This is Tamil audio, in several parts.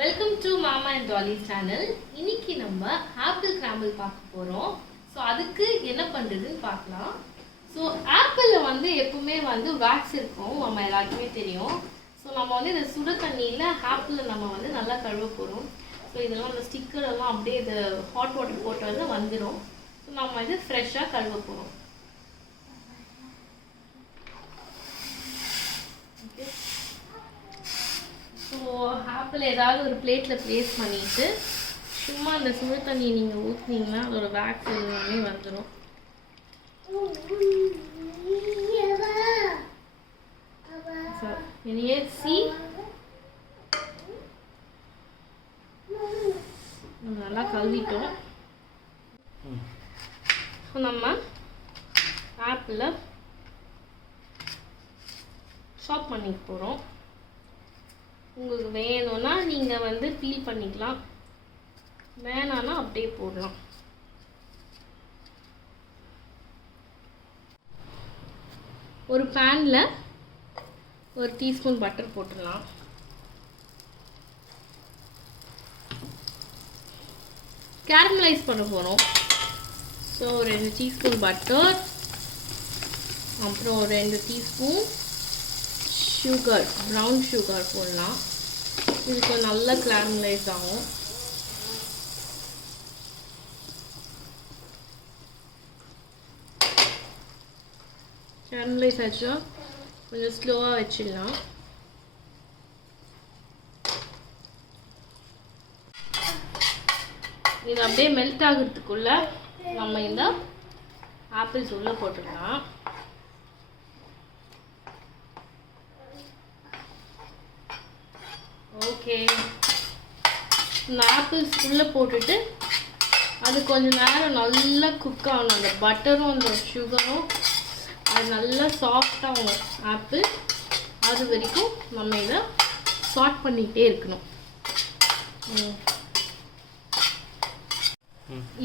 வெல்கம் டு மாமா அண்ட் டாலி சேனல். இன்னைக்கு நம்ம ஆப்பிள் கிராம்பிள் பார்க்க போகிறோம். ஸோ அதுக்கு என்ன பண்ணுறதுன்னு பார்க்கலாம். ஸோ ஆப்பிளில் வந்து எப்பவுமே வந்து வேக்ஸ் இருக்கும், நம்ம எல்லாருக்குமே தெரியும். ஸோ நம்ம வந்து இந்த சுடு தண்ணியில் ஆப்பிளில் நம்ம வந்து நல்லா கழுவ போகிறோம். ஸோ இதெல்லாம் அந்த ஸ்டிக்கர் எல்லாம் அப்படியே இது ஹாட் வாட்டர் போட்டாலும் வந்துடும். ஸோ நம்ம இது ஃப்ரெஷ்ஷாக கழுவ போகிறோம். ஓகே, ஸோ ஆப்பிள் ஏதாவது ஒரு பிளேட்டில் ப்ளேஸ் பண்ணிவிட்டு சும்மா அந்த சுடு தண்ணியை நீங்கள் ஊற்றினீங்கன்னா அதோட வேக்ஸ் எல்லாமே வந்துடும். நல்லா கழுவிட்டோம். நம்ம ஆப்பிளை சாப் பண்ணிக்க போகிறோம். உங்களுக்கு வேணும்னா நீங்கள் வந்து பீல் பண்ணிக்கலாம், வேணான்னா அப்படியே போடலாம். ஒரு பேனில் ஒரு டீஸ்பூன் பட்டர் போட்டுடலாம். கேரமலைஸ் பண்ண போகிறோம். ஸோ 2 டீஸ்பூன் பட்டர், அப்புறம் 2 டீஸ்பூன் சுகர், ப்ரௌன் சுகர் போடலாம். இதுக்கு நல்லா கேரமலைஸ் ஆகும். கேரமலைஸ் ஆச்சா கொஞ்சம் ஸ்லோவாக வச்சிடலாம். இது அப்படியே மெல்ட் ஆகிறதுக்குள்ள நம்ம இந்த ஆப்பிள்ஸ் உள்ள போட்டுடலாம். ஓகே, இந்த ஆப்பிள்ஸ் உள்ளே போட்டுட்டு அது கொஞ்சம் நேரம் நல்லா குக் ஆகணும். அந்த பட்டரும் அந்த சுகரும் அது நல்லா சாஃப்டாகும் ஆப்பிள். அது வரைக்கும் நம்ம இதை சாட் பண்ணிகிட்டே இருக்கணும்.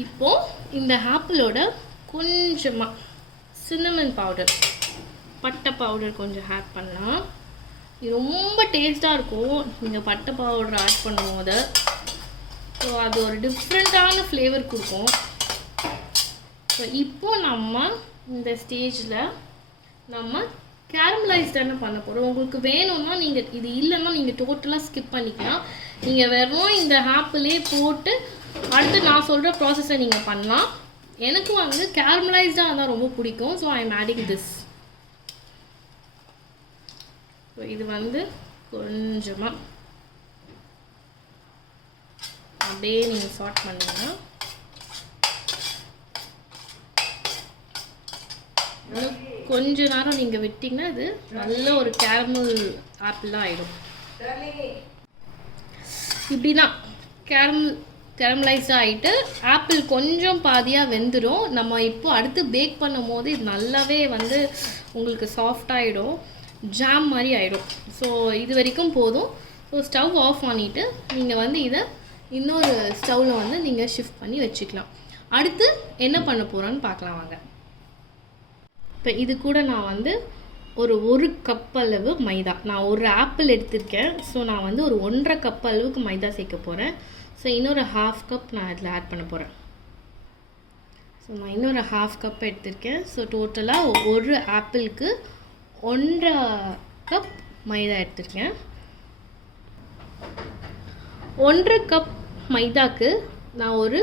இப்போ இந்த ஆப்பிளோட கொஞ்சமாக சின்னமன் பவுடர், பட்டை பவுடர் கொஞ்சம் ஆட் பண்ணலாம். இது ரொம்ப டேஸ்ட்டாக இருக்கும் நீங்கள் பட்டை பவுடர் ஆட் பண்ணும்போது. ஸோ அது ஒரு டிஃப்ரெண்ட்டான ஃப்ளேவர் கொடுக்கும். ஸோ இப்போது நம்ம இந்த ஸ்டேஜில் நம்ம கேரமலைஸ் தானே பண்ண போகிறோம். உங்களுக்கு வேணும்னா நீங்கள், இது இல்லைன்னா நீங்கள் டோட்டலாக ஸ்கிப் பண்ணிக்கலாம். நீங்கள் வெறும் இந்த ஆப்பிளே போட்டு அடுத்து நான் சொல்கிற ப்ராசஸை நீங்கள் பண்ணலாம். எனக்கு வந்து கேரமலைஸ்டாக இருந்தால் ரொம்ப பிடிக்கும். So I am adding this. So இது வந்து கொஞ்சமாக அப்படியே நீங்கள் சாட் பண்ணிங்கன்னா கொஞ்ச நேரம் நீங்கள் விட்டிங்கன்னா இது நல்ல ஒரு கேரமல் ஆப்பிளாக ஆகிடும். இப்படி தான் கேரமலைஸ்டாக ஆகிட்டு ஆப்பிள் கொஞ்சம் பாதியாக வெந்துடும். நம்ம இப்போ அடுத்து பேக் பண்ணும் போது இது நல்லாவே வந்து உங்களுக்கு சாஃப்டாகிடும், ஜாம் மாதிரி ஆகிடும். ஸோ இது வரைக்கும் போதும். ஸோ ஸ்டவ் ஆஃப் பண்ணிவிட்டு நீங்கள் வந்து இதை இன்னொரு ஸ்டவ்வில் வந்து நீங்கள் ஷிஃப்ட் பண்ணி வச்சுக்கலாம். அடுத்து என்ன பண்ண போகிறோன்னு பார்க்கலாம் வாங்க. இப்போ இது கூட நான் வந்து ஒரு கப் அளவு மைதா, நான் ஒரு ஆப்பிள் எடுத்திருக்கேன். ஸோ நான் வந்து ஒரு 1.5 கப் அளவுக்கு மைதா சேர்க்க போகிறேன். ஸோ இன்னொரு 1/2 கப் நான் இதில் ஆட் பண்ண போகிறேன். ஸோ நான் இன்னொரு 1/2 கப் எடுத்திருக்கேன். ஸோ டோட்டலாக ஒரு ஆப்பிளுக்கு 1.5 கப் மைதா எடுத்திருக்கேன். 1.5 கப் மைதாக்கு நான் ஒரு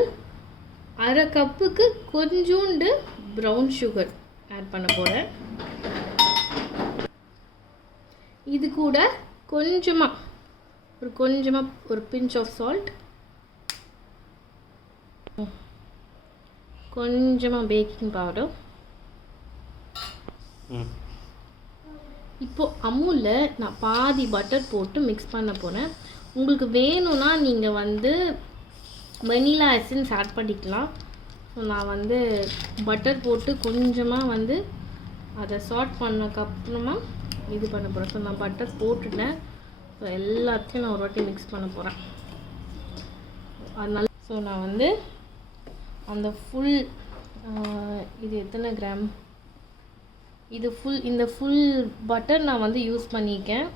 1/2 கப்புக்கு கொஞ்சோண்டு ப்ரௌன் சுகர் ஆட் பண்ண போகிறேன். இது கூட கொஞ்சமாக ஒரு பிஞ்ச் ஆஃப் சால்ட், கொஞ்சமாக பேக்கிங் பவுடர். இப்போது அமுலில் நான் பாதி பட்டர் போட்டு மிக்ஸ் பண்ண போகிறேன். உங்களுக்கு வேணும்னா நீங்கள் வந்து வெனிலா எசன்ஸ் ஆட் பண்ணிக்கலாம். ஸோ நான் வந்து பட்டர் போட்டு கொஞ்சமாக வந்து அதை சாட் பண்ணக்கப்புறமா இது பண்ண போகிறேன். ஸோ நான் பட்டர் போட்டுட்டேன். ஸோ எல்லாத்தையும் நான் ஒரு வாட்டி மிக்ஸ் பண்ண போகிறேன். அதனால ஸோ நான் வந்து அந்த ஃபுல் இது எத்தனை கிராம், இது இந்த ஃபுல் பட்டர் நான் வந்து யூஸ் பண்ணியிருக்கேன்.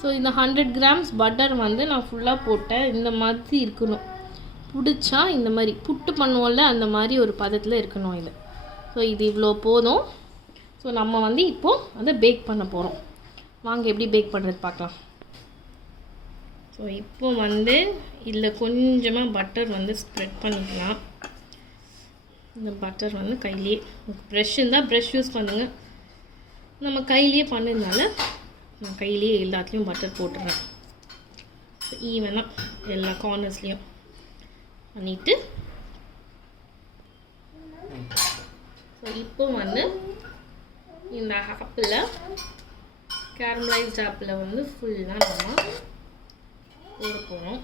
ஸோ இந்த 100 grams பட்டர் வந்து நான் ஃபுல்லாக போட்டேன். இந்த மாதிரி இருக்கணும். பிடிச்சா இந்த மாதிரி புட்டு பண்ணுவோம்ல அந்த மாதிரி ஒரு பதத்தில் இருக்கணும் இது. ஸோ இது இவ்வளோ போதும். ஸோ நம்ம வந்து இப்போது அதை பேக் பண்ண போகிறோம். வாங்க எப்படி பேக் பண்ணுறது பார்க்கலாம். ஸோ இப்போ வந்து இதில் கொஞ்சமாக பட்டர் வந்து ஸ்ப்ரெட் பண்ணிக்கலாம். இந்த பட்டர் வந்து கையிலேயே ப்ரெஷ் இருந்தால் ப்ரெஷ் யூஸ் பண்ணுங்கள். நம்ம கையிலேயே பண்ணதுனால நான் கையிலேயே எல்லாத்துலேயும் பட்டர் போட்டுறேன். ஈவனாக எல்லா கார்னர்ஸ்லேயும் பண்ணிவிட்டு ஸோ இப்போ வந்து இந்த ஆப்பிளில் கேரமலைஸ்ட் ஆப்பிளை வந்து ஃபுல்லாக நம்ம போட போகிறோம்.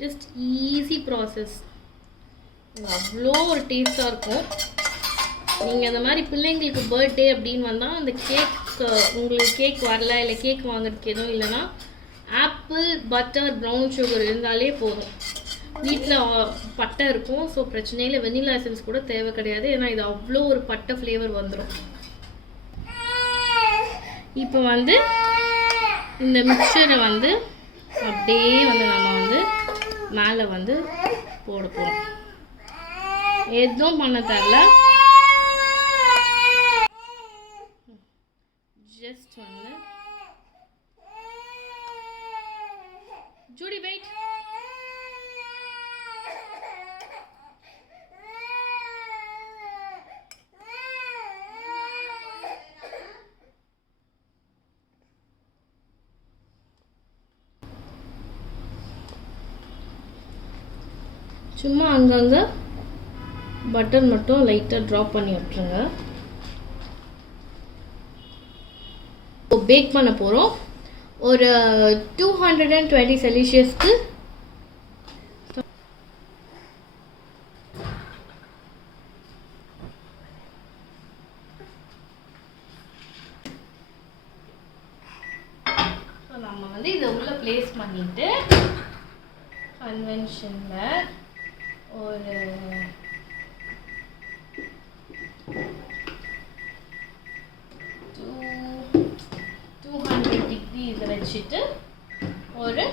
Just easy process. அவ்வளோ ஒரு டேஸ்ட்டாக இருக்கும். நீங்கள் அந்த மாதிரி பிள்ளைங்களுக்கு பர்த்டே அப்படின்னு வந்தால் அந்த கேக் உங்களுக்கு கேக் வரல இல்லை கேக் வாங்குறதுக்கு எதுவும் இல்லைன்னா ஆப்பிள் பட்டர் ப்ரௌன் சுகர் இருந்தாலே போதும். வீட்டில் பட்டை இருக்கும். ஸோ பிரச்சனையில் வெனிலா எசன்ஸ் கூட தேவை கிடையாது. ஏன்னா இது அவ்வளோ ஒரு பட்டை ஃப்ளேவர் வந்துடும். இப்போ வந்து இந்த மிக்சரை வந்து அப்படியே வந்து நம்ம வந்து மேலே வந்து போட போகிறோம். எதுவும் பண்ண தேவையில்ல. ஜஸ்ட் வந்து ஜூடி வெயிட். சும்மா அங்கங்கே பட்டர் மட்டும் லைட்டாக ட்ராப் பண்ணி விட்டுருங்க. பேக் பண்ண போகிறோம். ஒரு 220 செல்சியஸ்க்கு நம்ம வந்து இதை உள்ள பிளேஸ் பண்ணிட்டு கன்வென்ஷனில் ஒரு 200 டிகிரி இதை வச்சுட்டு ஒரு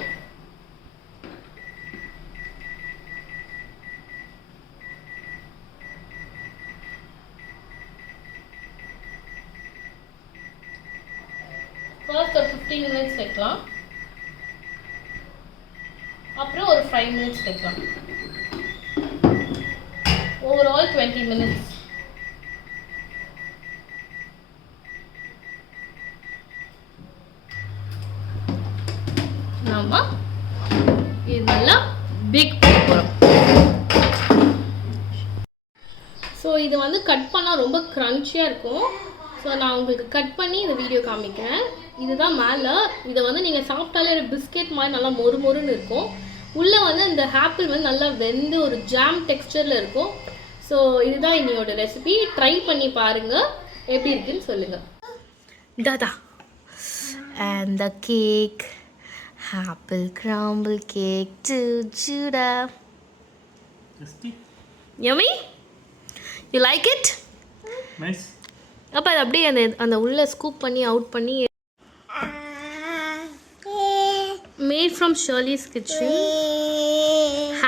ஃபர்ஸ்ட் ஒரு 15 minutes வைக்கலாம். அப்புறம் ஒரு 5 minutes வைக்கலாம். Overall 20 minutes. நாம இதெல்லாம் பேக் பண்ண போகிறோம். ஸோ இது வந்து கட் பண்ணால் ரொம்ப க்ரன்ச்சியாக இருக்கும். ஸோ நான் உங்களுக்கு கட் பண்ணி இந்த வீடியோ காமிக்கிறேன். இதுதான் மேலே. இதை வந்து நீங்கள் சாப்பிட்டாலே ஒரு பிஸ்கெட் மாதிரி நல்லா மொறு மொறுன்னு இருக்கும். உள்ளே வந்து இந்த ஆப்பிள் வந்து நல்லா வெந்து ஒரு ஜாம் டெக்ஸ்டரில் இருக்கும். ஸோ இதுதான் என்னோட ரெசிபி. ட்ரை பண்ணி பாருங்கள், எப்படி இருக்குன்னு சொல்லுங்கள். தாதா and the cake, apple crumble cake to Judah. Yummy? You like it? Nice. அப்போ அது அப்படியே அந்த உள்ள ஸ்கூப் பண்ணி அவுட் பண்ணி made from Shirley's Kitchen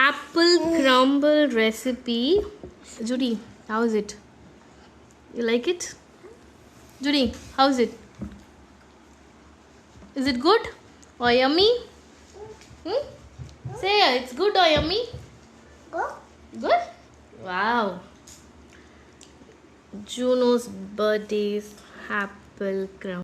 apple crumble recipe. Judy, how is it? You like it? Judy, how is it? Is it good or yummy? Say it's good or yummy? Good? Wow. Juno's birthday's apple crumble.